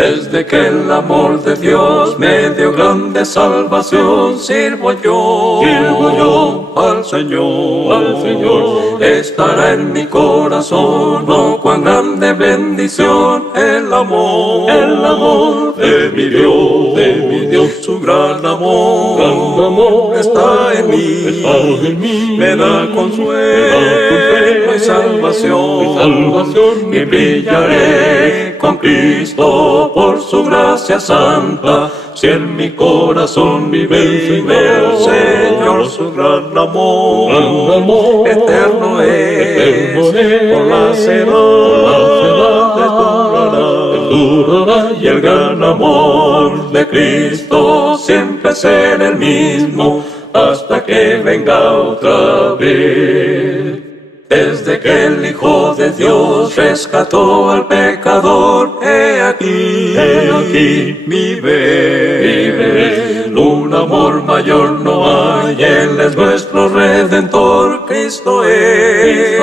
Desde que el amor de Dios me dio grande salvación, sirvo yo al Señor. Estará en mi corazón, oh cuán grande bendición, el amor de mi Dios, su gran amor está en mí, me da consuelo y salvación, y brillaré con Cristo por su gracia santa. Si en mi corazón vive el Señor, su gran amor eterno es, por la edades durará, y el gran amor de Cristo siempre será el mismo, hasta que venga otra vez. Desde que el Hijo de Dios rescató al pecador, he aquí vive. Un amor mayor no hay, Él es nuestro Redentor, Cristo es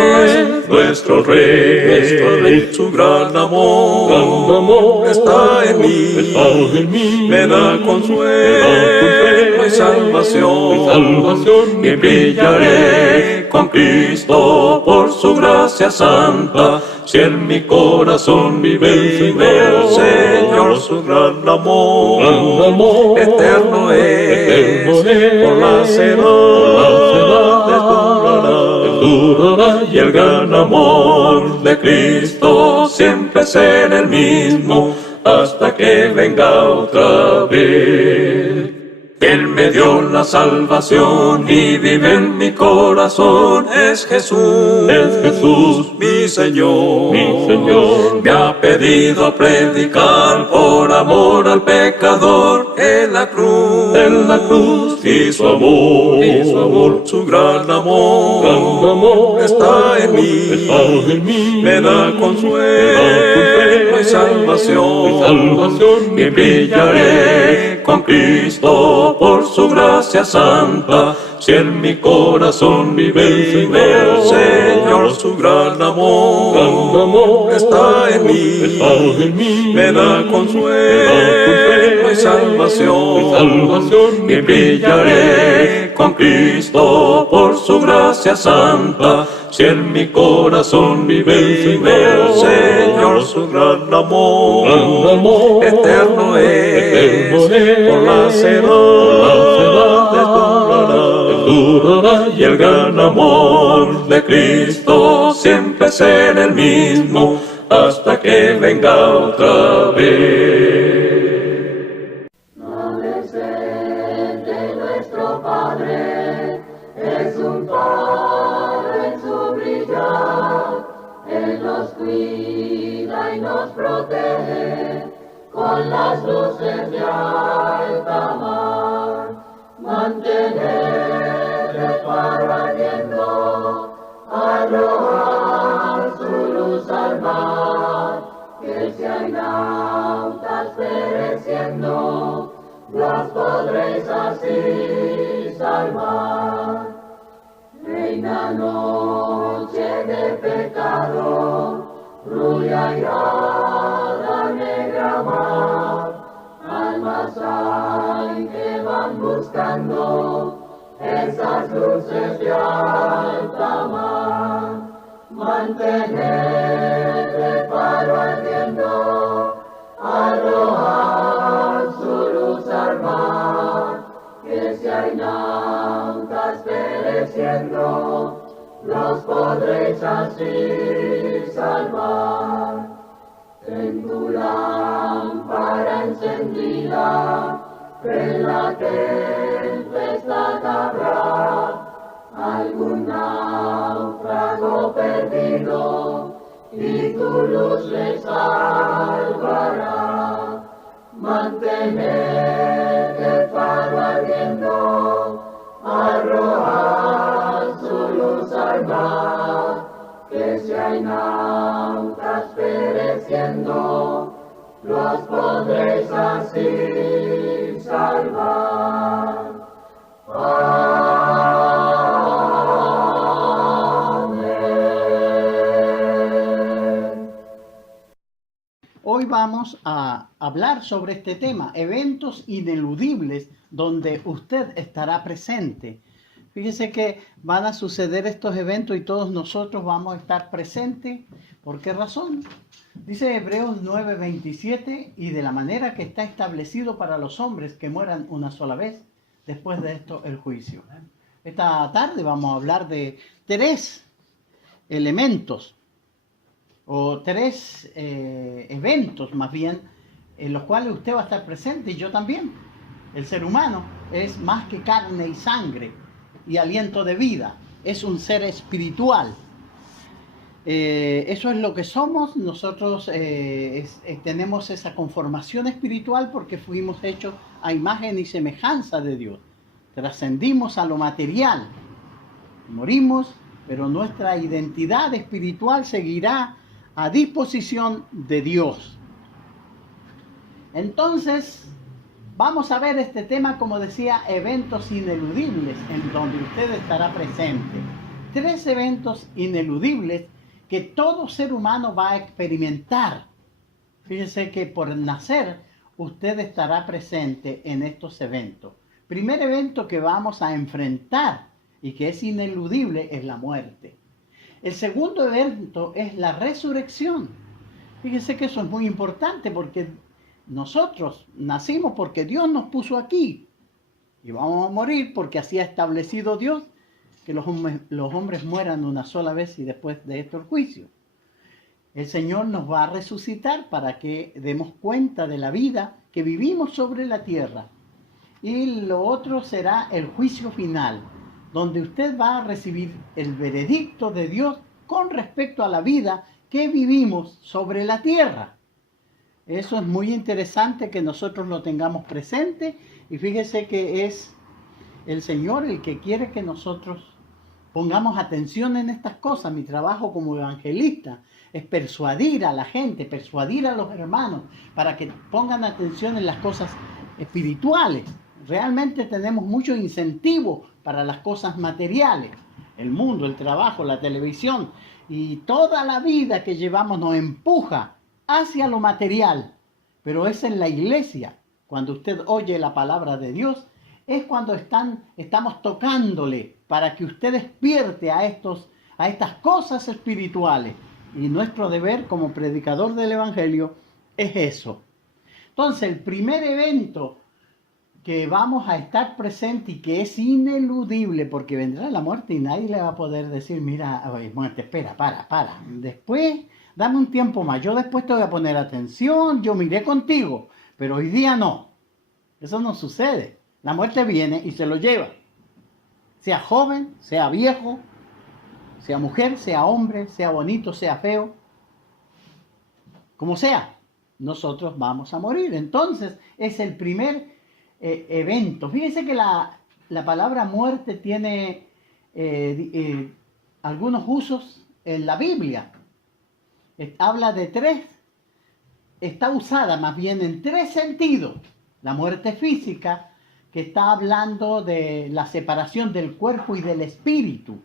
nuestro Rey, su gran amor está en mí, me da consuelo y salvación, y brillaré con Cristo por su gracia santa. Si en mi corazón vive el Señor, su gran amor eterno es, por las edades durará, y el gran amor de Cristo siempre será el mismo, hasta que venga otra vez. Él me dio la salvación y vive en mi corazón, es Jesús, mi Señor. Me ha pedido predicar por amor al pecador en la cruz, y su amor, su gran amor está en mí, me da consuelo y salvación, y brillaré con Cristo por su gracia santa. Si en mi corazón vive el Señor, su gran amor está en mí, me da consuelo y salvación, y brillaré con Cristo por su gracia santa. Si en mi corazón vive el Señor, su gran amor eterno es, por las edades durará, y el gran amor de Cristo siempre será el mismo, hasta que venga otra vez. La deseo de nuestro Padre es un faro en su brillar. Él nos cuida y nos protege con las luces de alta mar. Mantener el faro ardiendo, arrojar su luz al mar, que si hay náutas pereciendo, los podréis así salvar. Reina noche de pecado, rubia airada, negra mar, almas hay que van buscando esas luces de alta mar. Mantener el faro ardiendo, arrojar su luz al mar, que si hay náutas pereciendo, los podréis así salvar. En tu lámpara encendida, en la tempestad habrá algún náufrago perdido, y tu luz le salvará. Mantener el faro ardiendo, arrojar su luz al mar, que si hay náutas pereciendo, los podréis así salvar. Amén. Hoy vamos a hablar sobre este tema, eventos ineludibles donde usted estará presente. Fíjese que van a suceder estos eventos y todos nosotros vamos a estar presentes. ¿Por qué razón? Dice Hebreos 9:27, y de la manera que está establecido para los hombres que mueran una sola vez, después de esto el juicio. Esta tarde vamos a hablar de 3 elementos o 3 eventos más bien en los cuales usted va a estar presente y yo también. El ser humano es más que carne y sangre y aliento de vida, es un ser espiritual. Eso es lo que somos. Nosotros tenemos esa conformación espiritual porque fuimos hechos a imagen y semejanza de Dios. Trascendimos a lo material, morimos, pero nuestra identidad espiritual seguirá a disposición de Dios. Entonces, vamos a ver este tema, como decía, eventos ineludibles, en donde usted estará presente. 3 eventos ineludibles que todo ser humano va a experimentar. Fíjese que por nacer, usted estará presente en estos eventos. Primer evento que vamos a enfrentar y que es ineludible es la muerte. El segundo evento es la resurrección. Fíjese que eso es muy importante porque nosotros nacimos porque Dios nos puso aquí y vamos a morir porque así ha establecido Dios que los hombres mueran una sola vez y después de esto el juicio. El Señor nos va a resucitar para que demos cuenta de la vida que vivimos sobre la tierra. Y lo otro será el juicio final, donde usted va a recibir el veredicto de Dios con respecto a la vida que vivimos sobre la tierra. Eso es muy interesante que nosotros lo tengamos presente y fíjese que es el Señor el que quiere que nosotros pongamos atención en estas cosas. Mi trabajo como evangelista es persuadir a la gente, persuadir a los hermanos para que pongan atención en las cosas espirituales. Realmente tenemos mucho incentivo para las cosas materiales. El mundo, el trabajo, la televisión y toda la vida que llevamos nos empuja hacia lo material. Pero es en la iglesia, cuando usted oye la palabra de Dios, es cuando estamos tocándole para que usted despierte a estas cosas espirituales. Y nuestro deber como predicador del Evangelio es eso. Entonces, el primer evento que vamos a estar presente y que es ineludible, porque vendrá la muerte y nadie le va a poder decir, mira, oye, muerte, espera, para. Después, dame un tiempo más, yo después te voy a poner atención, yo miré contigo, pero hoy día no. Eso no sucede. La muerte viene y se lo lleva. Sea joven, sea viejo, sea mujer, sea hombre, sea bonito, sea feo, como sea, nosotros vamos a morir. Entonces, es el primer evento. Fíjense que la palabra muerte tiene algunos usos en la Biblia. Habla de 3, está usada más bien en 3 sentidos. La muerte física, que está hablando de la separación del cuerpo y del espíritu.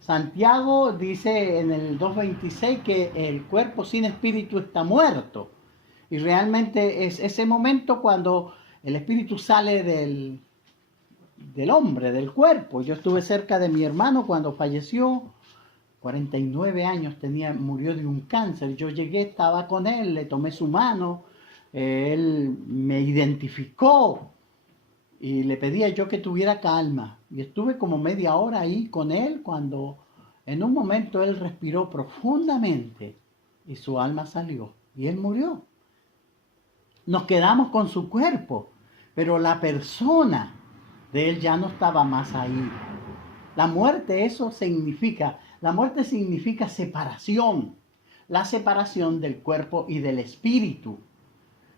Santiago dice en el 2:26 que el cuerpo sin espíritu está muerto. Y realmente es ese momento cuando el espíritu sale del hombre, del cuerpo. Yo estuve cerca de mi hermano cuando falleció, 49 años tenía, murió de un cáncer. Yo llegué, estaba con él, le tomé su mano, él me identificó y le pedía yo que tuviera calma. Y estuve como media hora ahí con él cuando en un momento él respiró profundamente y su alma salió y él murió. Nos quedamos con su cuerpo, pero la persona de él ya no estaba más ahí. La muerte, la muerte significa separación, la separación del cuerpo y del espíritu.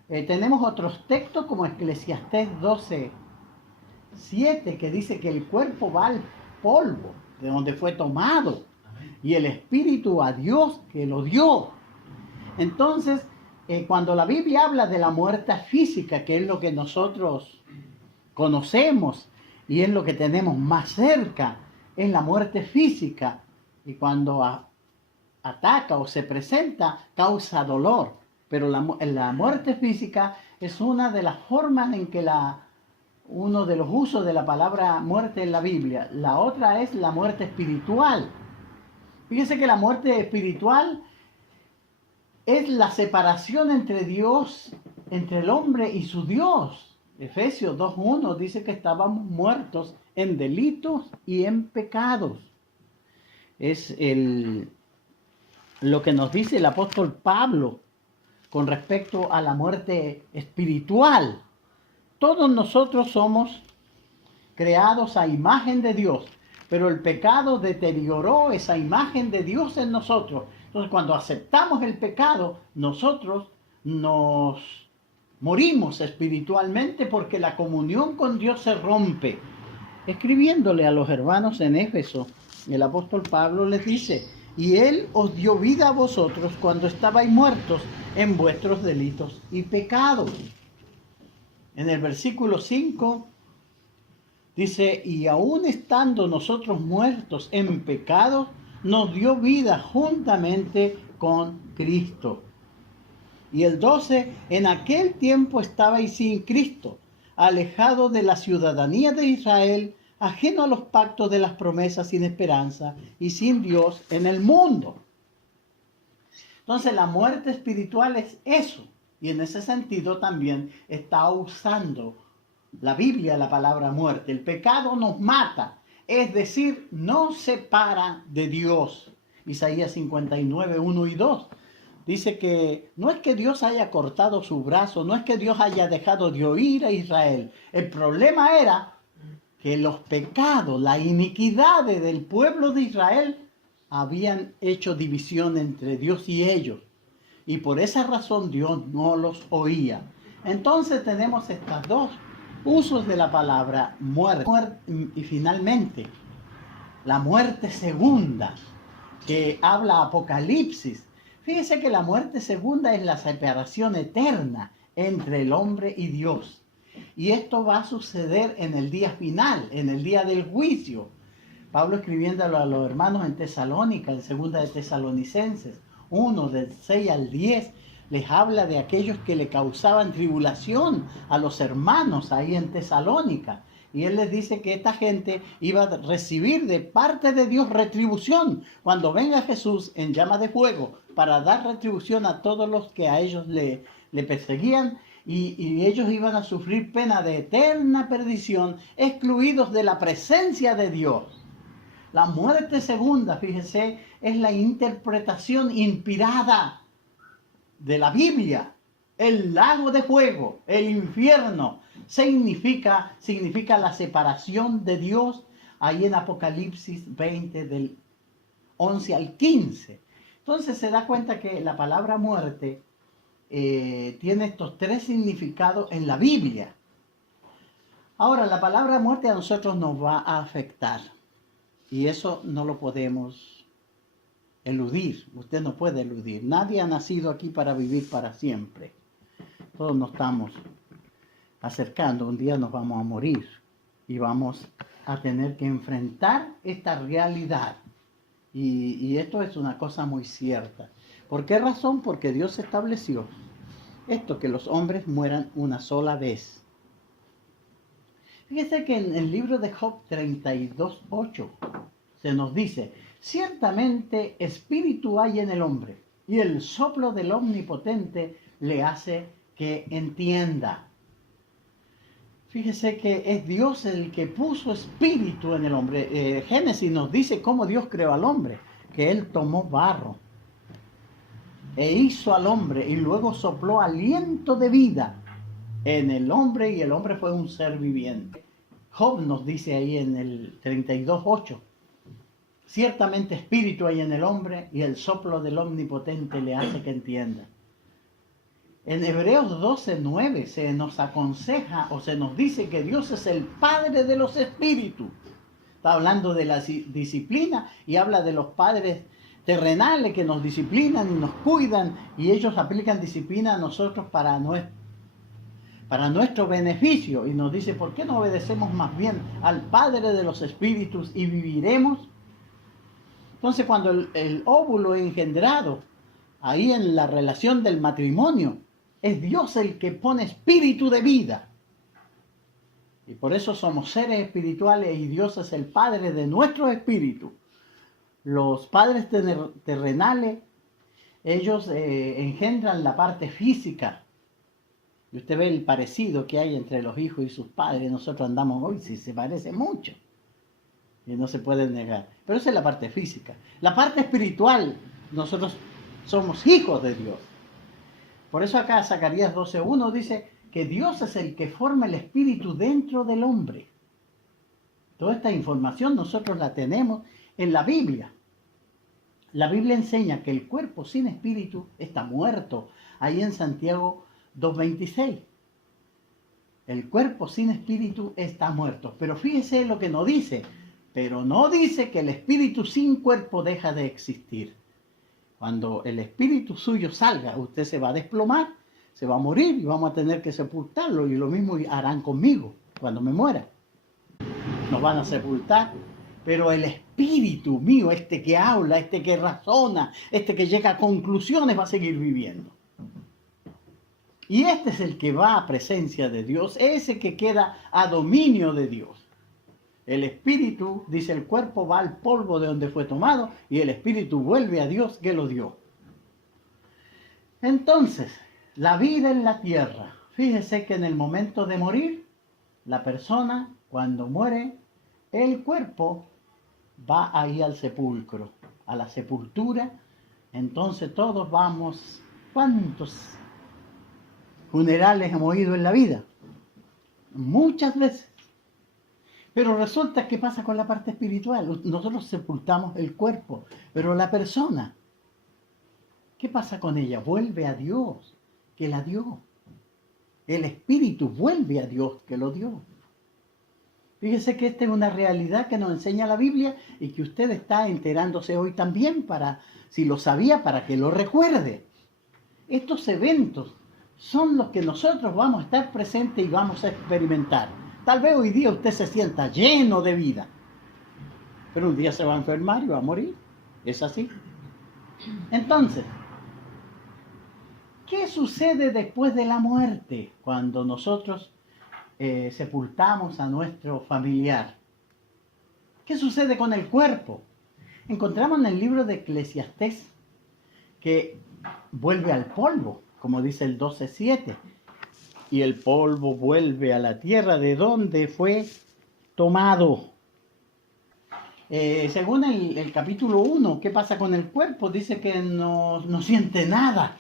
Tenemos otros textos como Eclesiastés 12:7 que dice que el cuerpo va al polvo, de donde fue tomado, y el espíritu a Dios que lo dio. Entonces, cuando la Biblia habla de la muerte física, que es lo que nosotros conocemos y es lo que tenemos más cerca, es la muerte física. Y cuando ataca o se presenta, causa dolor. Pero la muerte física es una de las formas en que uno de los usos de la palabra muerte en la Biblia. La otra es la muerte espiritual. Fíjense que la muerte espiritual es la separación entre Dios, entre el hombre y su Dios. Efesios 2:1 dice que estábamos muertos en delitos y en pecados. Es lo que nos dice el apóstol Pablo con respecto a la muerte espiritual. Todos nosotros somos creados a imagen de Dios, pero el pecado deterioró esa imagen de Dios en nosotros. Entonces, cuando aceptamos el pecado, nosotros nos morimos espiritualmente porque la comunión con Dios se rompe. Escribiéndole a los hermanos en Éfeso, el apóstol Pablo les dice: y Él os dio vida a vosotros cuando estabais muertos en vuestros delitos y pecados. En el versículo 5 dice: y aún estando nosotros muertos en pecados, nos dio vida juntamente con Cristo. Y el 12: en aquel tiempo estabais sin Cristo, alejados de la ciudadanía de Israel, ajeno a los pactos de las promesas, sin esperanza y sin Dios en el mundo. Entonces la muerte espiritual es eso. Y en ese sentido también está usando la Biblia la palabra muerte. El pecado nos mata, es decir, nos separa de Dios. Isaías 59, 1 y 2. Dice que no es que Dios haya cortado su brazo, no es que Dios haya dejado de oír a Israel. El problema era que los pecados, la iniquidad del pueblo de Israel habían hecho división entre Dios y ellos. Y por esa razón Dios no los oía. Entonces tenemos estos dos usos de la palabra muerte. Y finalmente, la muerte segunda, que habla Apocalipsis. Fíjese que la muerte segunda es la separación eterna entre el hombre y Dios. Y esto va a suceder en el día final, en el día del juicio. Pablo, escribiéndolo a los hermanos en Tesalónica, en 2 de Tesalonicenses 1, del 6 al 10, les habla de aquellos que le causaban tribulación a los hermanos ahí en Tesalónica. Y él les dice que esta gente iba a recibir de parte de Dios retribución cuando venga Jesús en llama de fuego para dar retribución a todos los que a ellos le perseguían. Y ellos iban a sufrir pena de eterna perdición, excluidos de la presencia de Dios. La muerte segunda, fíjese, es la interpretación inspirada de la Biblia. El lago de fuego, el infierno, significa la separación de Dios, ahí en Apocalipsis 20, del 11 al 15. Entonces se da cuenta que la palabra muerte tiene estos tres significados en la Biblia. Ahora, la palabra muerte a nosotros nos va a afectar. Y eso no lo podemos eludir. Usted no puede eludir. Nadie ha nacido aquí para vivir para siempre. Todos nos estamos acercando. Un día nos vamos a morir. Y vamos a tener que enfrentar esta realidad. Y esto es una cosa muy cierta. ¿Por qué razón? Porque Dios estableció esto, que los hombres mueran una sola vez. Fíjese que en el libro de Job 32:8 se nos dice: ciertamente espíritu hay en el hombre, y el soplo del Omnipotente le hace que entienda. Fíjese que es Dios el que puso espíritu en el hombre. Génesis nos dice cómo Dios creó al hombre, que Él tomó barro e hizo al hombre y luego sopló aliento de vida en el hombre, y el hombre fue un ser viviente. Job nos dice ahí en el 32:8: ciertamente espíritu hay en el hombre y el soplo del Omnipotente le hace que entienda. En Hebreos 12:9 se nos aconseja o se nos dice que Dios es el Padre de los espíritus. Está hablando de la disciplina y habla de los padres terrenales que nos disciplinan y nos cuidan, y ellos aplican disciplina a nosotros para nuestro beneficio, y nos dice: ¿por qué no obedecemos más bien al Padre de los espíritus y viviremos? Entonces, cuando el óvulo engendrado ahí en la relación del matrimonio, es Dios el que pone espíritu de vida. Y por eso somos seres espirituales y Dios es el Padre de nuestro espíritu. Los padres terrenales, ellos engendran la parte física. Y usted ve el parecido que hay entre los hijos y sus padres. Nosotros andamos hoy, sí, se parece mucho. Y no se puede negar. Pero esa es la parte física. La parte espiritual, nosotros somos hijos de Dios. Por eso acá Zacarías 12:1 dice que Dios es el que forma el espíritu dentro del hombre. Toda esta información nosotros la tenemos en la Biblia. La Biblia enseña que el cuerpo sin espíritu está muerto. Ahí en Santiago 2:26. El cuerpo sin espíritu está muerto. Pero fíjese lo que no dice. Pero no dice que el espíritu sin cuerpo deja de existir. Cuando el espíritu suyo salga, usted se va a desplomar, se va a morir y vamos a tener que sepultarlo. Y lo mismo harán conmigo cuando me muera. Nos van a sepultar. Pero el espíritu mío, este que habla, este que razona, este que llega a conclusiones, va a seguir viviendo. Y este es el que va a presencia de Dios, ese que queda a dominio de Dios. El espíritu, dice el cuerpo, va al polvo de donde fue tomado y el espíritu vuelve a Dios que lo dio. Entonces, la vida en la tierra. Fíjese que en el momento de morir, la persona, cuando muere, el cuerpo va ahí al sepulcro, a la sepultura. Entonces todos vamos. ¿Cuántos funerales hemos ido en la vida? Muchas veces. Pero resulta que pasa con la parte espiritual. Nosotros sepultamos el cuerpo, pero la persona, ¿qué pasa con ella? Vuelve a Dios, que la dio. El espíritu vuelve a Dios, que lo dio. Fíjese que esta es una realidad que nos enseña la Biblia y que usted está enterándose hoy también, para, si lo sabía, para que lo recuerde. Estos eventos son los que nosotros vamos a estar presentes y vamos a experimentar. Tal vez hoy día usted se sienta lleno de vida, pero un día se va a enfermar y va a morir. ¿Es así? Entonces, ¿qué sucede después de la muerte cuando nosotros sepultamos a nuestro familiar? ¿Qué sucede con el cuerpo? Encontramos en el libro de Eclesiastés que vuelve al polvo, como dice el 12:7, y el polvo vuelve a la tierra de donde fue tomado. Según el capítulo 1, ¿qué pasa con el cuerpo? Dice que no siente nada.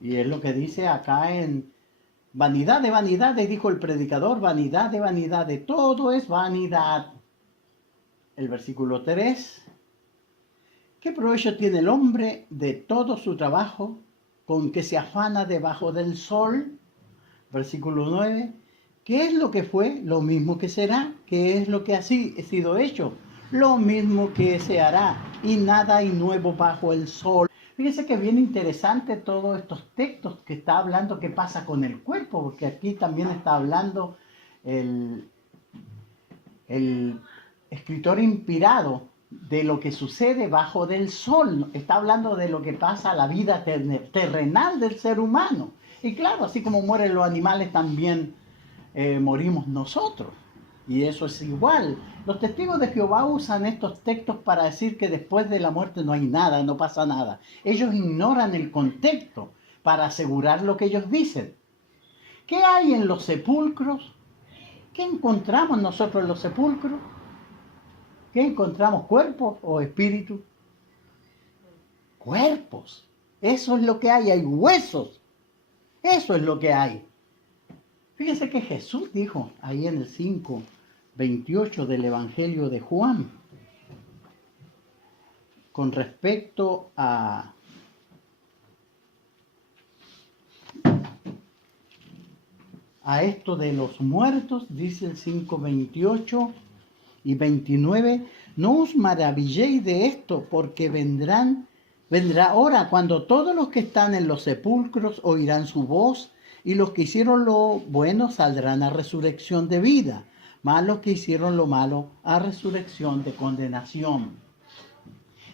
Y es lo que dice acá en vanidad de vanidades, dijo el predicador, vanidad de vanidades, todo es vanidad. El versículo 3, ¿qué provecho tiene el hombre de todo su trabajo con que se afana debajo del sol? Versículo 9, ¿qué es lo que fue? Lo mismo que será. ¿Qué es lo que ha sido hecho? Lo mismo que se hará, y nada hay nuevo bajo el sol. Fíjese que es bien interesante todos estos textos que está hablando qué pasa con el cuerpo, porque aquí también está hablando el escritor inspirado de lo que sucede bajo del sol. Está hablando de lo que pasa a la vida terrenal del ser humano. Y claro, así como mueren los animales, también morimos nosotros. Y eso es igual. Los testigos de Jehová usan estos textos para decir que después de la muerte no hay nada, no pasa nada. Ellos ignoran el contexto para asegurar lo que ellos dicen. ¿Qué hay en los sepulcros? ¿Qué encontramos nosotros en los sepulcros? ¿Qué encontramos? ¿Cuerpos o espíritus? Cuerpos. Eso es lo que hay huesos. Eso es lo que hay. Fíjese que Jesús dijo ahí en el 5:28 del Evangelio de Juan, con respecto a esto de los muertos, dice el 5:28 y 29, no os maravilléis de esto, porque vendrá hora cuando todos los que están en los sepulcros oirán su voz, y los que hicieron lo bueno saldrán a resurrección de vida, mas los que hicieron lo malo a resurrección de condenación.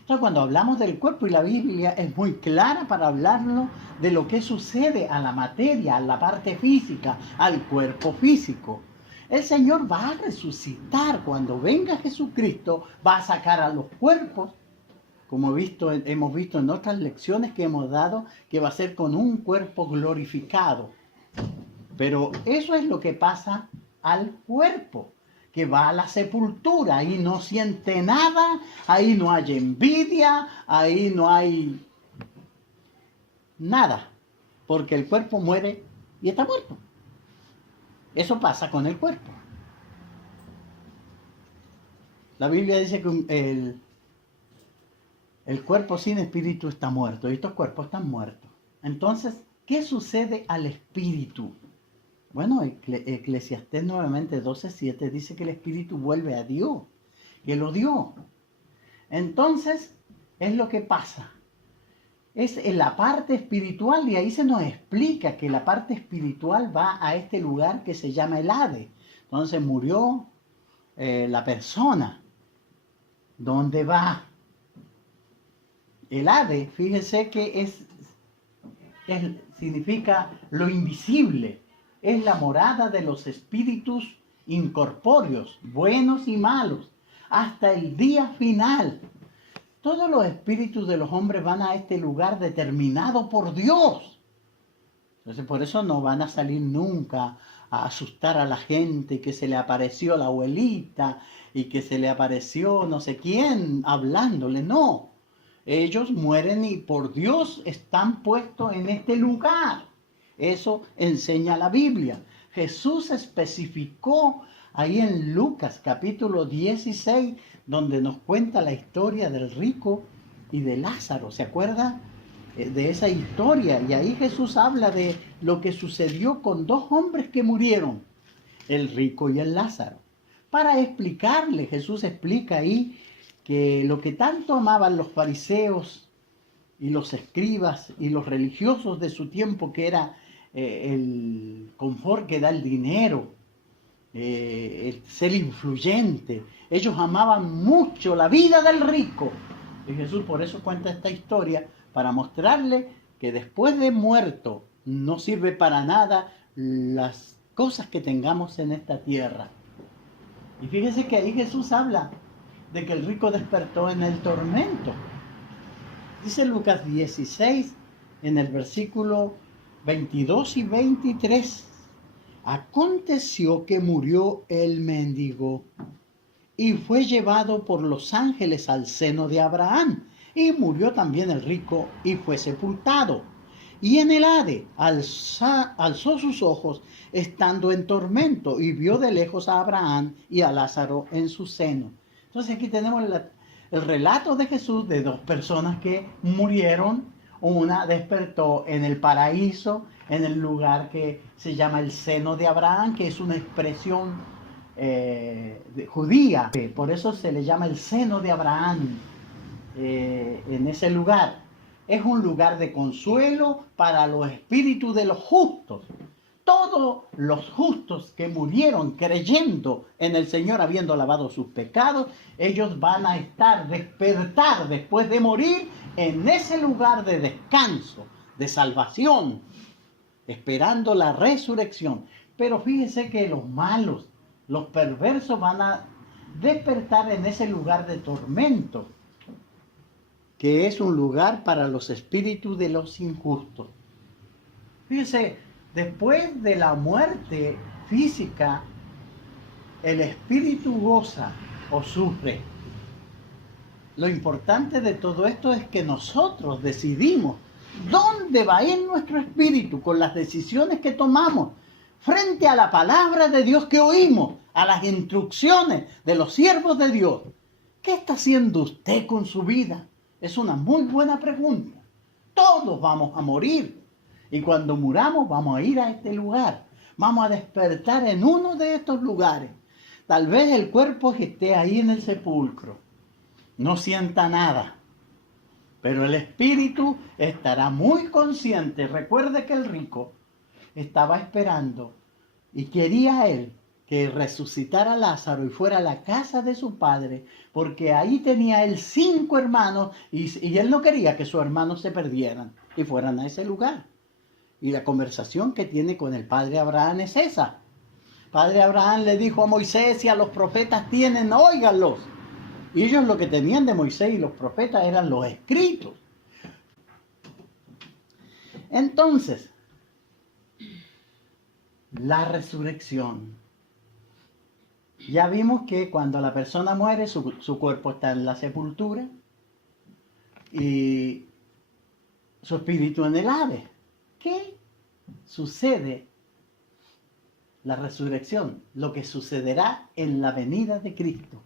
Entonces, cuando hablamos del cuerpo, y la Biblia es muy clara para hablarlo de lo que sucede a la materia, a la parte física, al cuerpo físico. El Señor va a resucitar cuando venga Jesucristo, va a sacar a los cuerpos, como hemos visto en otras lecciones que hemos dado, que va a ser con un cuerpo glorificado. Pero eso es lo que pasa al cuerpo, que va a la sepultura, ahí no siente nada, ahí no hay envidia, ahí no hay nada, porque el cuerpo muere y está muerto. Eso pasa con el cuerpo. La Biblia dice que el cuerpo sin espíritu está muerto, y estos cuerpos están muertos. Entonces, ¿qué sucede al espíritu? Bueno, Eclesiastés nuevamente 12:7 dice que el espíritu vuelve a Dios, que lo dio. Entonces, es lo que pasa. Es en la parte espiritual, y ahí se nos explica que la parte espiritual va a este lugar que se llama el Hades. Entonces murió la persona. ¿Dónde va? El Hades, fíjese que significa lo invisible. Es la morada de los espíritus incorpóreos, buenos y malos, hasta el día final. Todos los espíritus de los hombres van a este lugar determinado por Dios. Entonces, por eso no van a salir nunca a asustar a la gente, que se le apareció la abuelita y que se le apareció no sé quién hablándole. No, ellos mueren y por Dios están puestos en este lugar. Eso enseña la Biblia. Jesús especificó ahí en Lucas capítulo 16, donde nos cuenta la historia del rico y de Lázaro. ¿Se acuerda de esa historia? Y ahí Jesús habla de lo que sucedió con dos hombres que murieron, el rico y el Lázaro. Para explicarle, Jesús explica ahí que lo que tanto amaban los fariseos y los escribas y los religiosos de su tiempo, que era el confort que da el dinero, el ser influyente. Ellos amaban mucho la vida del rico. Y Jesús por eso cuenta esta historia, para mostrarle que después de muerto no sirve para nada las cosas que tengamos en esta tierra. Y fíjese que ahí Jesús habla de que el rico despertó en el tormento. Dice Lucas 16, en el versículo 22 y 23. Aconteció que murió el mendigo y fue llevado por los ángeles al seno de Abraham. Y murió también el rico y fue sepultado. Y en el Hades alzó sus ojos estando en tormento y vio de lejos a Abraham y a Lázaro en su seno. Entonces aquí tenemos el relato de Jesús de dos personas que murieron. Una despertó en el paraíso, en el lugar que se llama el seno de Abraham, que es una expresión judía. Por eso se le llama el seno de Abraham en ese lugar. Es un lugar de consuelo para los espíritus de los justos. Todos los justos que murieron creyendo en el Señor, habiendo lavado sus pecados, ellos van a despertar después de morir en ese lugar de descanso, de salvación, esperando la resurrección. Pero fíjese que los malos, los perversos van a despertar en ese lugar de tormento, que es un lugar para los espíritus de los injustos. Fíjese, después de la muerte física, el espíritu goza o sufre. Lo importante de todo esto es que nosotros decidimos dónde va a ir nuestro espíritu con las decisiones que tomamos frente a la palabra de Dios que oímos, a las instrucciones de los siervos de Dios. ¿Qué está haciendo usted con su vida? Es una muy buena pregunta. Todos vamos a morir. Y cuando muramos vamos a ir a este lugar. Vamos a despertar en uno de estos lugares. Tal vez el cuerpo esté ahí en el sepulcro, no sienta nada, pero el espíritu estará muy consciente. Recuerde que el rico estaba esperando y quería él que resucitara a Lázaro y fuera a la casa de su padre, porque ahí tenía él 5 hermanos y él no quería que sus hermanos se perdieran y fueran a ese lugar. Y la conversación que tiene con el padre Abraham es esa. Padre Abraham le dijo a Moisés y a los profetas tienen, óiganlos. Y ellos lo que tenían de Moisés y los profetas eran los escritos. Entonces, la resurrección. Ya vimos que cuando la persona muere, su cuerpo está en la sepultura y su espíritu en el Hades. ¿Qué sucede? La resurrección, lo que sucederá en la venida de Cristo.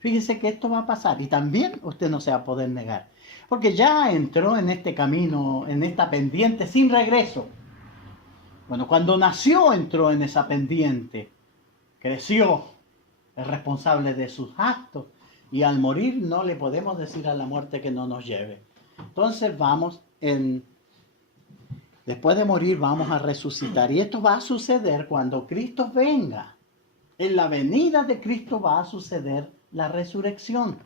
Fíjese que esto va a pasar y también usted no se va a poder negar, porque ya entró en este camino, en esta pendiente sin regreso. Bueno, cuando nació entró en esa pendiente, creció, es responsable de sus actos y al morir no le podemos decir a la muerte que no nos lleve. Entonces después de morir vamos a resucitar y esto va a suceder cuando Cristo venga. En la venida de Cristo va a suceder la resurrección.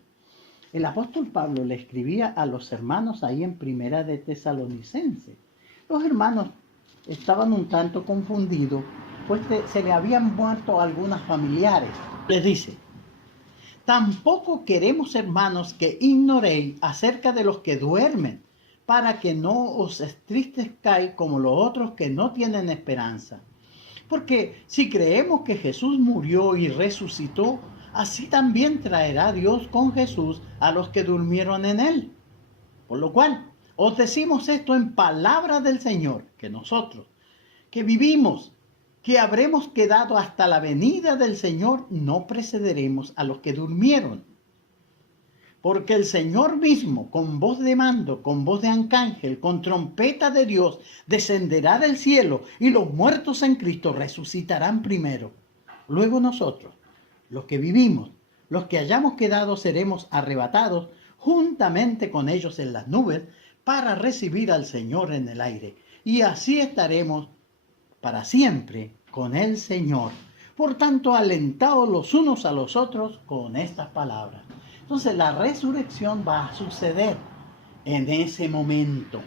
El apóstol Pablo le escribía a los hermanos ahí en Primera de Tesalonicenses. Los hermanos estaban un tanto confundidos, pues se le habían muerto algunos familiares. Les dice: tampoco queremos, hermanos, que ignoréis acerca de los que duermen, para que no os entristezcáis como los otros que no tienen esperanza. Porque si creemos que Jesús murió y resucitó, así también traerá Dios con Jesús a los que durmieron en él. Por lo cual, os decimos esto en palabra del Señor, que nosotros, que vivimos, que habremos quedado hasta la venida del Señor, no precederemos a los que durmieron. Porque el Señor mismo, con voz de mando, con voz de arcángel, con trompeta de Dios, descenderá del cielo y los muertos en Cristo resucitarán primero. Luego nosotros, los que vivimos, los que hayamos quedado, seremos arrebatados juntamente con ellos en las nubes para recibir al Señor en el aire. Y así estaremos para siempre con el Señor. Por tanto, alentaos los unos a los otros con estas palabras. Entonces la resurrección va a suceder en ese momento,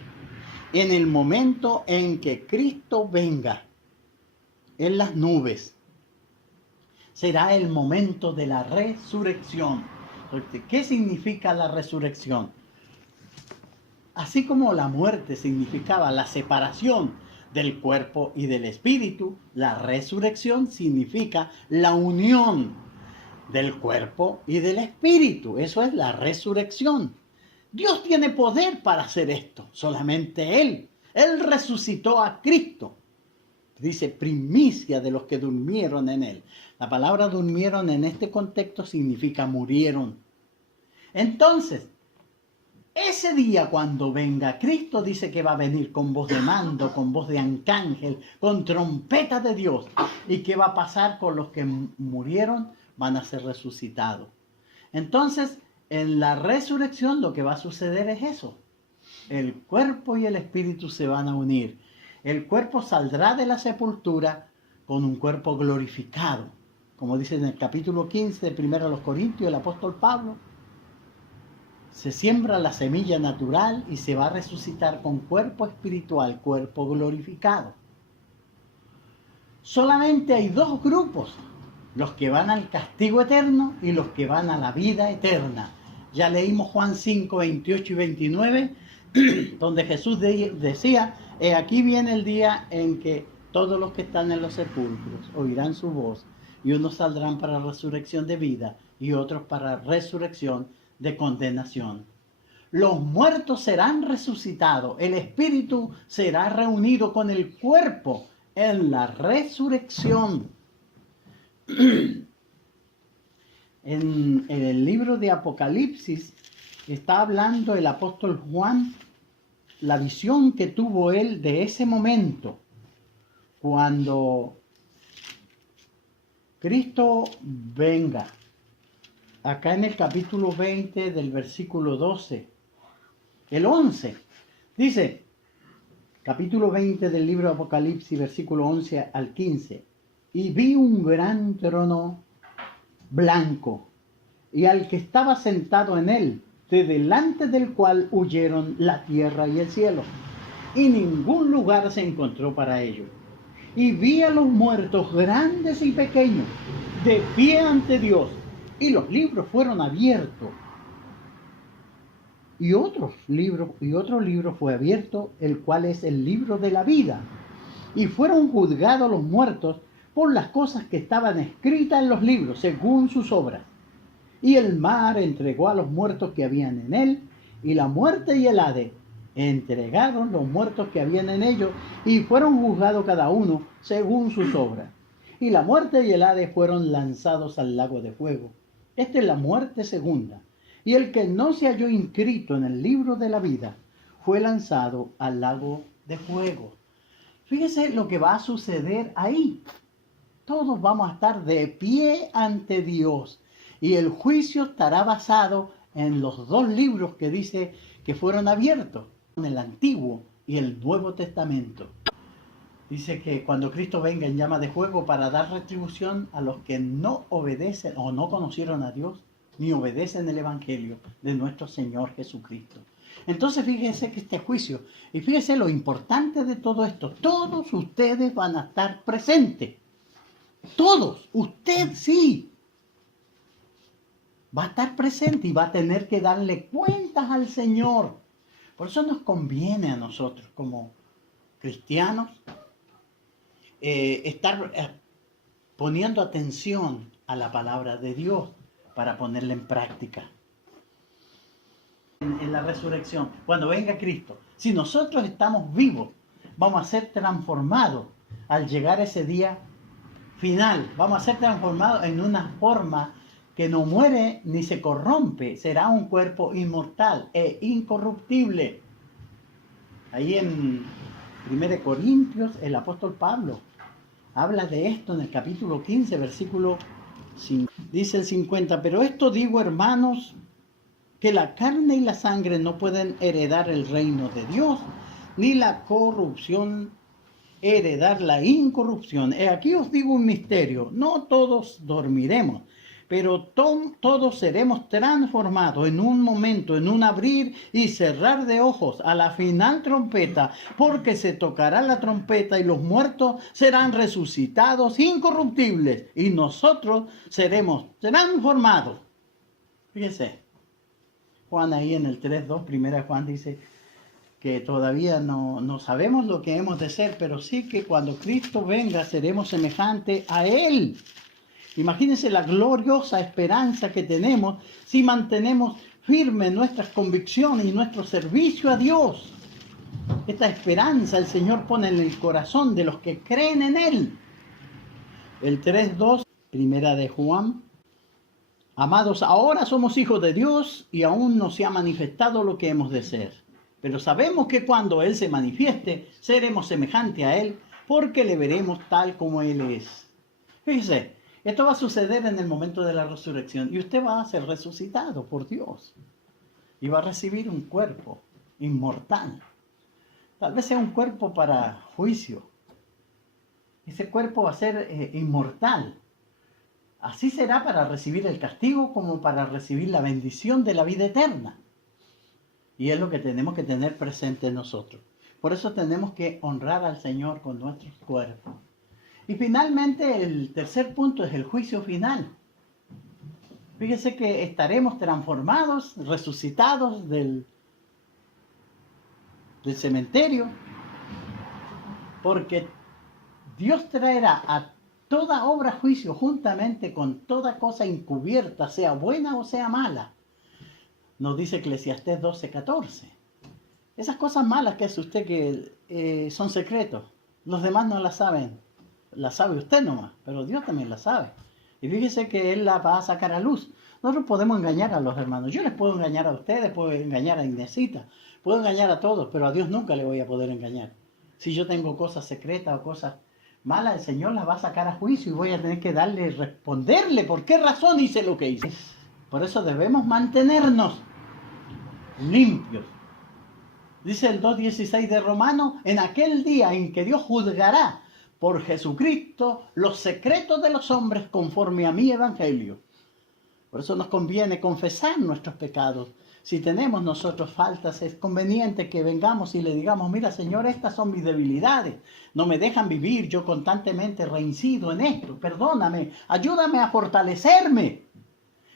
en el momento en que Cristo venga en las nubes. Será el momento de la resurrección. ¿Qué significa la resurrección? Así como la muerte significaba la separación del cuerpo y del espíritu, la resurrección significa la unión del cuerpo y del espíritu. Eso es la resurrección. Dios tiene poder para hacer esto, solamente Él. Él resucitó a Cristo. Dice primicia de los que durmieron en Él. La palabra durmieron en este contexto significa murieron. Entonces, ese día cuando venga Cristo, dice que va a venir con voz de mando, con voz de arcángel, con trompeta de Dios. ¿Y qué va a pasar con los que murieron? Van a ser resucitados. Entonces, en la resurrección lo que va a suceder es eso. El cuerpo y el espíritu se van a unir. El cuerpo saldrá de la sepultura con un cuerpo glorificado. Como dice en el capítulo 15 de 1 Corintios el apóstol Pablo, se siembra la semilla natural y se va a resucitar con cuerpo espiritual, cuerpo glorificado. Solamente hay 2 grupos: los que van al castigo eterno y los que van a la vida eterna. Ya leímos Juan 5, 28 y 29, donde Jesús decía: aquí viene el día en que todos los que están en los sepulcros oirán su voz, y unos saldrán para resurrección de vida y otros para resurrección de condenación. Los muertos serán resucitados, el espíritu será reunido con el cuerpo en la resurrección. En el libro de Apocalipsis está hablando el apóstol Juan la visión que tuvo él de ese momento cuando Cristo venga. Acá en el capítulo 20 del versículo 12, el 11, dice, capítulo 20 del libro de Apocalipsis, versículo 11 al 15. y vi un gran trono blanco, y al que estaba sentado en él, de delante del cual huyeron la tierra y el cielo, y ningún lugar se encontró para ellos. Y vi a los muertos, grandes y pequeños, de pie ante Dios, y los libros fueron abiertos. Y otro libro fue abierto, el cual es el libro de la vida. Y fueron juzgados los muertos por las cosas que estaban escritas en los libros, según sus obras. Y el mar entregó a los muertos que habían en él, y la muerte y el Hades entregaron los muertos que habían en ellos, y fueron juzgados cada uno según sus obras. Y la muerte y el Hades fueron lanzados al lago de fuego. Esta es la muerte segunda. Y el que no se halló inscrito en el libro de la vida fue lanzado al lago de fuego. Fíjese lo que va a suceder ahí. Todos vamos a estar de pie ante Dios. Y el juicio estará basado en los dos libros que dice que fueron abiertos, en el Antiguo y el Nuevo Testamento. Dice que cuando Cristo venga en llama de fuego para dar retribución a los que no obedecen o no conocieron a Dios, ni obedecen el Evangelio de nuestro Señor Jesucristo. Entonces fíjese que este juicio, y fíjese lo importante de todo esto, todos ustedes van a estar presentes. Todos, usted sí. Va a estar presente y va a tener que darle cuentas al Señor. Por eso nos conviene a nosotros como cristianos estar poniendo atención a la palabra de Dios para ponerla en práctica. En la resurrección, cuando venga Cristo, si nosotros estamos vivos, vamos a ser transformados al llegar ese día final. Vamos a ser transformados en una forma que no muere ni se corrompe. Será un cuerpo inmortal e incorruptible. Ahí en 1 Corintios, el apóstol Pablo habla de esto en el capítulo 15, versículo 5. Dice el 50, pero esto digo, hermanos, que la carne y la sangre no pueden heredar el reino de Dios, ni la corrupción heredar la incorrupción. Aquí os digo un misterio, no todos dormiremos, pero todos seremos transformados en un momento, en un abrir y cerrar de ojos, a la final trompeta, porque se tocará la trompeta y los muertos serán resucitados incorruptibles y nosotros seremos transformados. Fíjese, Juan ahí en el 3.2, primera Juan dice que todavía no sabemos lo que hemos de ser, pero sí que cuando Cristo venga seremos semejantes a Él. Imagínense la gloriosa esperanza que tenemos si mantenemos firmes nuestras convicciones y nuestro servicio a Dios. Esta esperanza el Señor pone en el corazón de los que creen en Él. El 3.2, primera de Juan. Amados, ahora somos hijos de Dios y aún no se ha manifestado lo que hemos de ser. Pero sabemos que cuando Él se manifieste, seremos semejantes a Él, porque le veremos tal como Él es. Fíjese, esto va a suceder en el momento de la resurrección y usted va a ser resucitado por Dios y va a recibir un cuerpo inmortal. Tal vez sea un cuerpo para juicio. Ese cuerpo va a ser inmortal. Así será para recibir el castigo como para recibir la bendición de la vida eterna. Y es lo que tenemos que tener presente nosotros. Por eso tenemos que honrar al Señor con nuestros cuerpos. Y finalmente el tercer punto es el juicio final. Fíjese que estaremos transformados, resucitados del cementerio, porque Dios traerá a toda obra juicio juntamente con toda cosa encubierta, sea buena o sea mala. Nos dice Eclesiastés 12:14. Esas cosas malas que hace usted que son secretos, los demás no las saben. Las sabe usted nomás, pero Dios también las sabe. Y fíjese que Él las va a sacar a luz. Nosotros podemos engañar a los hermanos. Yo les puedo engañar a ustedes, puedo engañar a Inesita, puedo engañar a todos, pero a Dios nunca le voy a poder engañar. Si yo tengo cosas secretas o cosas malas, el Señor las va a sacar a juicio y voy a tener que responderle por qué razón hice lo que hice. Por eso debemos mantenernos limpios. Dice el 2.16 de Romanos, en aquel día en que Dios juzgará por Jesucristo los secretos de los hombres conforme a mi evangelio. Por eso nos conviene confesar nuestros pecados. Si tenemos nosotros faltas, es conveniente que vengamos y le digamos: mira, Señor, estas son mis debilidades. No me dejan vivir, yo constantemente reincido en esto. Perdóname, ayúdame a fortalecerme.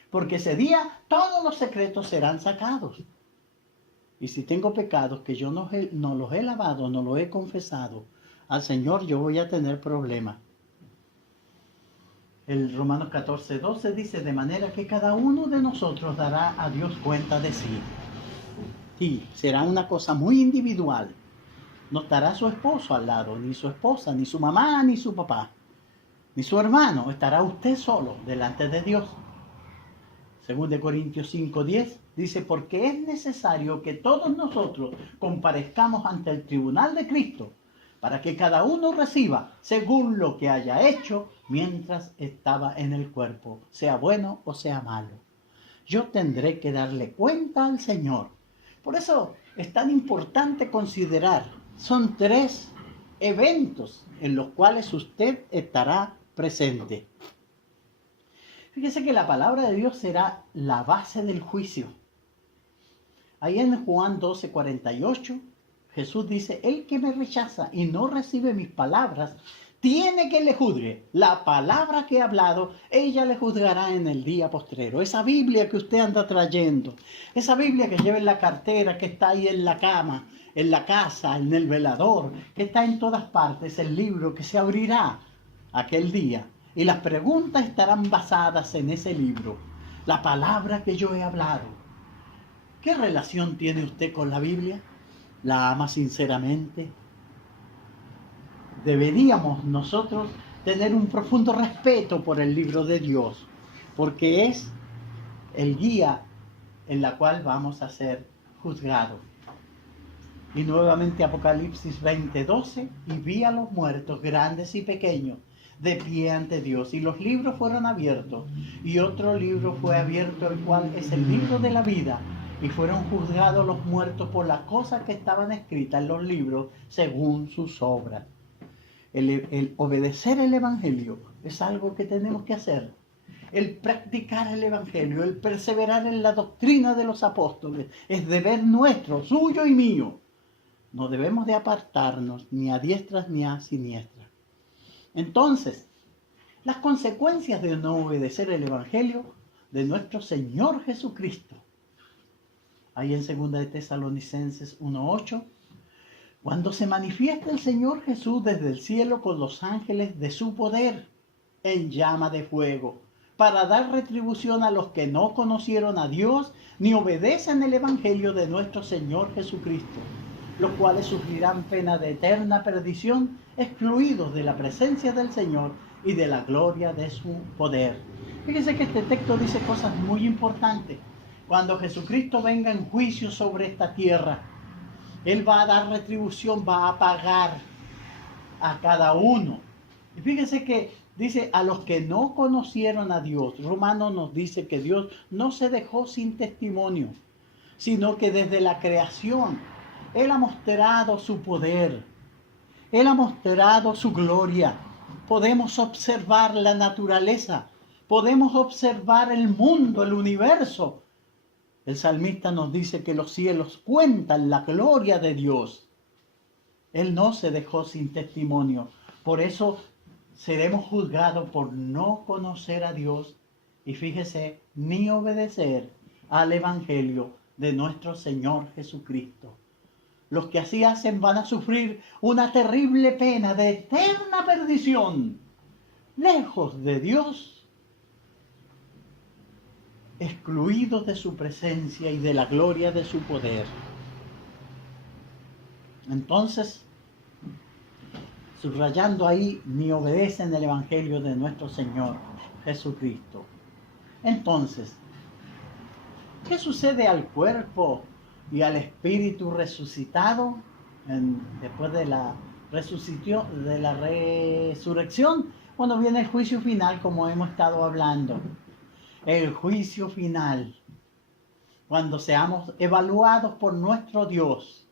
Porque ese día todos los secretos serán sacados. Y si tengo pecados que yo no los he lavado, no los he confesado al Señor, yo voy a tener problemas. El Romanos 14:12 dice: de manera que cada uno de nosotros dará a Dios cuenta de sí. Y será una cosa muy individual. No estará su esposo al lado, ni su esposa, ni su mamá, ni su papá, ni su hermano. Estará usted solo delante de Dios. Según de Corintios 5:10 dice: porque es necesario que todos nosotros comparezcamos ante el tribunal de Cristo, para que cada uno reciba según lo que haya hecho mientras estaba en el cuerpo, sea bueno o sea malo. Yo tendré que darle cuenta al Señor. Por eso es tan importante considerar, son 3 eventos en los cuales usted estará presente. Fíjese que la palabra de Dios será la base del juicio. Ahí en Juan 12:48, Jesús dice: el que me rechaza y no recibe mis palabras, tiene que le juzgue. La palabra que he hablado, ella le juzgará en el día postrero. Esa Biblia que usted anda trayendo, esa Biblia que lleva en la cartera, que está ahí en la cama, en la casa, en el velador, que está en todas partes, el libro que se abrirá aquel día. Y las preguntas estarán basadas en ese libro. La palabra que yo he hablado. ¿Qué relación tiene usted con la Biblia? ¿La ama sinceramente? Deberíamos nosotros tener un profundo respeto por el libro de Dios, porque es el guía en la cual vamos a ser juzgados. Y nuevamente Apocalipsis 20:12: y vi a los muertos, grandes y pequeños, de pie ante Dios, y los libros fueron abiertos, y otro libro fue abierto, el cual es el libro de la vida, y fueron juzgados los muertos por las cosas que estaban escritas en los libros según sus obras. El obedecer el Evangelio es algo que tenemos que hacer. El practicar el Evangelio, el perseverar en la doctrina de los apóstoles, es deber nuestro, suyo y mío. No debemos de apartarnos ni a diestras ni a siniestras. Entonces, las consecuencias de no obedecer el Evangelio de nuestro Señor Jesucristo. Ahí en 2 de Tesalonicenses 1:8, cuando se manifiesta el Señor Jesús desde el cielo con los ángeles de su poder en llama de fuego, para dar retribución a los que no conocieron a Dios ni obedecen el Evangelio de nuestro Señor Jesucristo, los cuales sufrirán pena de eterna perdición, excluidos de la presencia del Señor y de la gloria de su poder. Fíjense que este texto dice cosas muy importantes. Cuando Jesucristo venga en juicio sobre esta tierra, Él va a dar retribución, va a pagar a cada uno. Y fíjense que dice: a los que no conocieron a Dios. Romanos nos dice que Dios no se dejó sin testimonio, sino que desde la creación Él ha mostrado su poder, Él ha mostrado su gloria. Podemos observar la naturaleza, podemos observar el mundo, el universo. El salmista nos dice que los cielos cuentan la gloria de Dios. Él no se dejó sin testimonio. Por eso seremos juzgados por no conocer a Dios y, fíjese, ni obedecer al Evangelio de nuestro Señor Jesucristo. Los que así hacen van a sufrir una terrible pena de eterna perdición, lejos de Dios, excluidos de su presencia y de la gloria de su poder. Entonces, subrayando ahí, ni obedecen el Evangelio de nuestro Señor Jesucristo. Entonces, ¿qué sucede al cuerpo y al espíritu resucitado después de la resurrección? Cuando viene el juicio final, como hemos estado hablando. El juicio final, cuando seamos evaluados por nuestro Dios.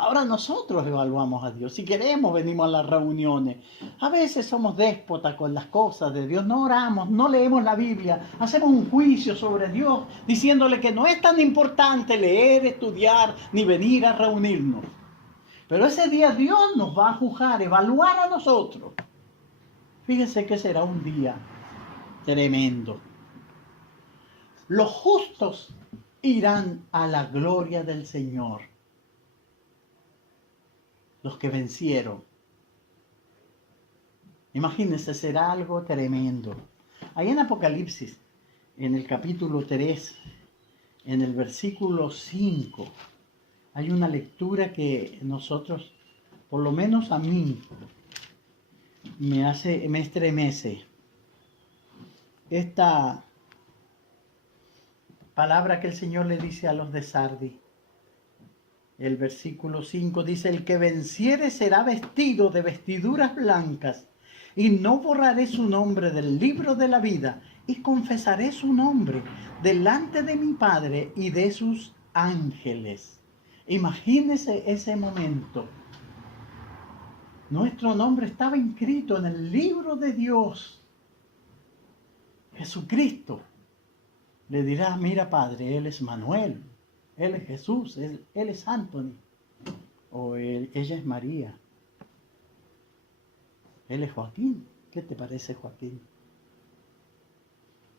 Ahora nosotros evaluamos a Dios. Si queremos, venimos a las reuniones. A veces somos déspotas con las cosas de Dios. No oramos, no leemos la Biblia. Hacemos un juicio sobre Dios diciéndole que no es tan importante leer, estudiar, ni venir a reunirnos. Pero ese día Dios nos va a juzgar, evaluar a nosotros. Fíjense que será un día tremendo. Los justos irán a la gloria del Señor. Los que vencieron. Imagínense, será algo tremendo. Ahí en Apocalipsis, en el capítulo 3, en el versículo 5, hay una lectura que nosotros, por lo menos a mí, me estremece. Esta palabra que el Señor le dice a los de Sardis. El versículo 5 dice: el que venciere será vestido de vestiduras blancas, y no borraré su nombre del libro de la vida, y confesaré su nombre delante de mi Padre y de sus ángeles. Imagínense ese momento. Nuestro nombre estaba inscrito en el libro de Dios. Jesucristo le dirá: mira, Padre, Él es Manuel. Él es Jesús, él es Anthony, o ella es María. Él es Joaquín. ¿Qué te parece, Joaquín?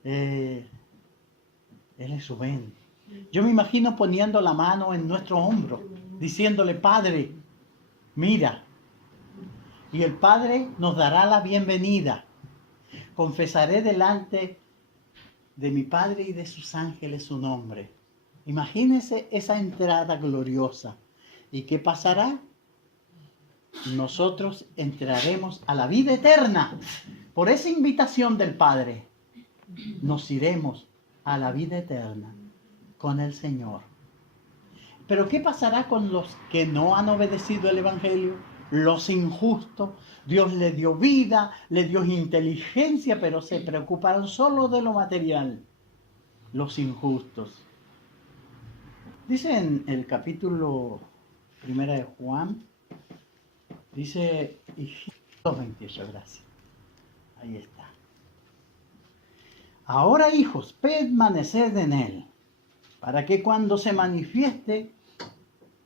Él es Rubén. Yo me imagino poniendo la mano en nuestro hombro, diciéndole: Padre, mira. Y el Padre nos dará la bienvenida. Confesaré delante de mi Padre y de sus ángeles su nombre. Imagínense esa entrada gloriosa. ¿Y qué pasará? Nosotros entraremos a la vida eterna. Por esa invitación del Padre, nos iremos a la vida eterna con el Señor. Pero ¿qué pasará con los que no han obedecido el Evangelio? Los injustos. Dios les dio vida, les dio inteligencia, pero se preocuparon solo de lo material. Los injustos. Dice en el capítulo 1 de Juan, dice 2:28, gracias. Ahí está. Ahora, hijos, permaneced en Él, para que cuando se manifieste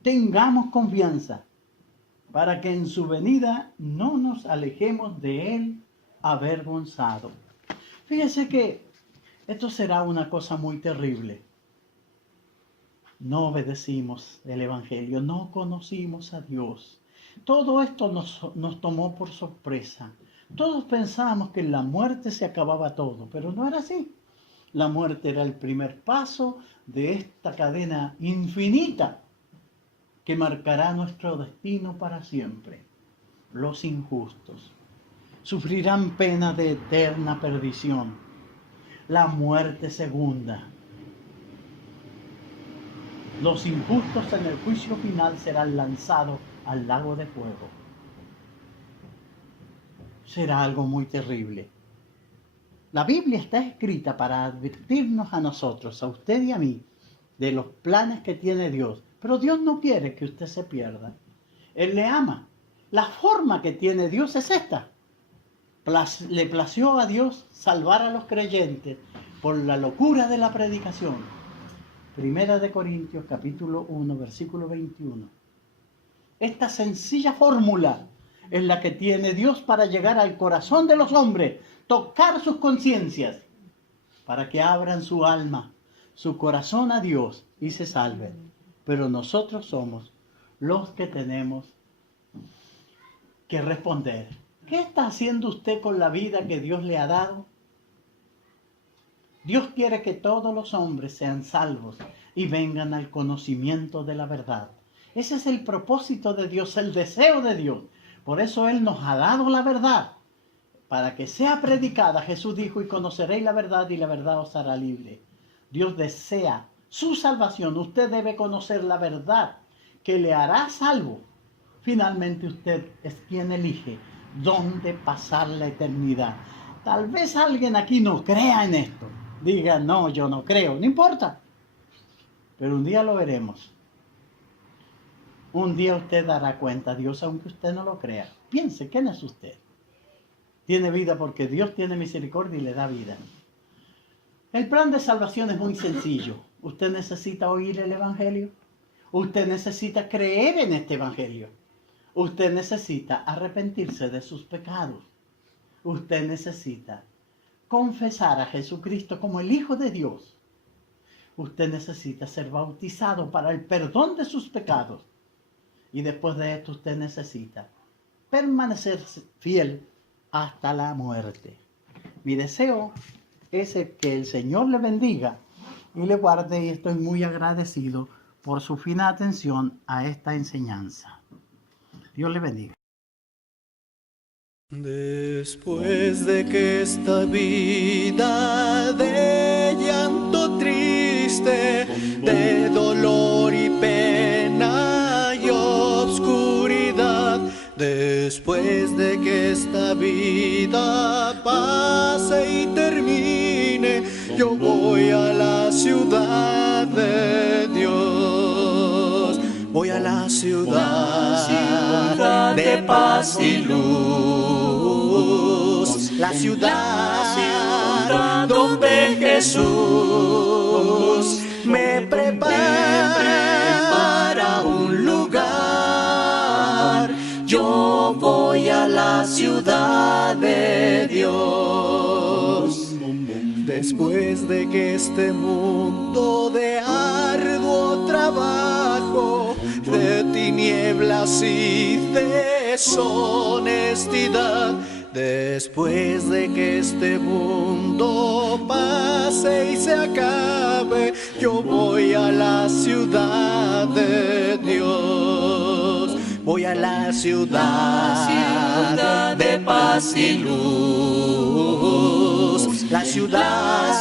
tengamos confianza, para que en su venida no nos alejemos de Él avergonzado. Fíjense que esto será una cosa muy terrible. No obedecimos el Evangelio, no conocimos a Dios. Todo esto nos tomó por sorpresa. Todos pensábamos que en la muerte se acababa todo, pero no era así. La muerte era el primer paso de esta cadena infinita que marcará nuestro destino para siempre. Los injustos sufrirán pena de eterna perdición. La muerte segunda. Los injustos en el juicio final serán lanzados al lago de fuego. Será algo muy terrible. La Biblia está escrita para advertirnos a nosotros, a usted y a mí, de los planes que tiene Dios. Pero Dios no quiere que usted se pierda. Él le ama. La forma que tiene Dios es esta. Le plació a Dios salvar a los creyentes por la locura de la predicación. Primera de Corintios, capítulo 1, versículo 21. Esta sencilla fórmula es la que tiene Dios para llegar al corazón de los hombres, tocar sus conciencias, para que abran su alma, su corazón a Dios y se salven. Pero nosotros somos los que tenemos que responder. ¿Qué está haciendo usted con la vida que Dios le ha dado? Dios quiere que todos los hombres sean salvos y vengan al conocimiento de la verdad. Ese es el propósito de Dios, el deseo de Dios. Por eso Él nos ha dado la verdad, para que sea predicada. Jesús dijo: y conoceréis la verdad y la verdad os hará libre. Dios desea su salvación. Usted debe conocer la verdad que le hará salvo. Finalmente usted es quien elige dónde pasar la eternidad. Tal vez alguien aquí no crea en esto. Diga: no, yo no creo. No importa. Pero un día lo veremos. Un día usted dará cuenta a Dios aunque usted no lo crea. Piense, ¿quién es usted? Tiene vida porque Dios tiene misericordia y le da vida. El plan de salvación es muy sencillo. Usted necesita oír el Evangelio. Usted necesita creer en este Evangelio. Usted necesita arrepentirse de sus pecados. Usted necesita confesar a Jesucristo como el Hijo de Dios. Usted necesita ser bautizado para el perdón de sus pecados. Y después de esto usted necesita permanecer fiel hasta la muerte. Mi deseo es que el Señor le bendiga y le guarde, y estoy muy agradecido por su fina atención a esta enseñanza. Dios le bendiga. Después de que esta vida de llanto triste, de dolor y pena y obscuridad, después de que esta vida pase y termine, yo voy a la ciudad de Dios. Voy a la ciudad de paz y luz, la ciudad donde Jesús me prepara un lugar. Yo voy a la ciudad de Dios. Después de que este mundo de arduo trabajo, de tinieblas y deshonestidad, después de que este mundo pase y se acabe, yo voy a la ciudad de Dios. Voy a la ciudad de paz y luz, la ciudad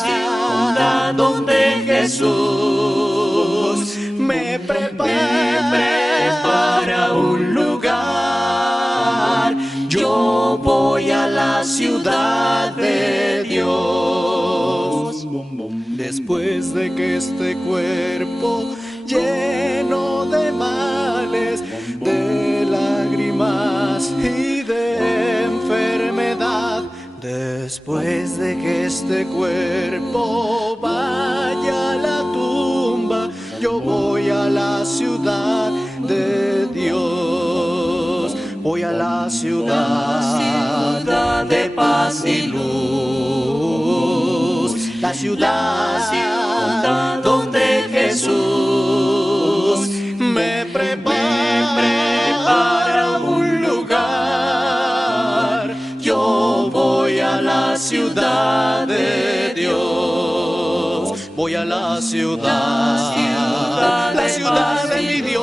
donde Jesús me prepara un lugar. Yo voy a la ciudad de Dios. Después de que este cuerpo lleno de males, de lágrimas y de enfermedad, después de que este cuerpo vaya a la tumba, yo voy a la ciudad de Dios. Voy a la ciudad de paz y luz, la ciudad donde Jesús me prepara un lugar. Yo voy a la ciudad de Dios. Voy a la ciudad de mi Dios,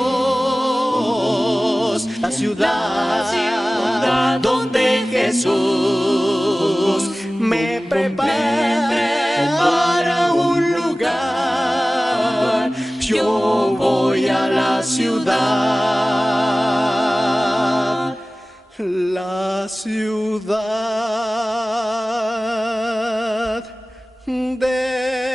la ciudad donde Jesús me prepara un lugar. Yo voy a la ciudad de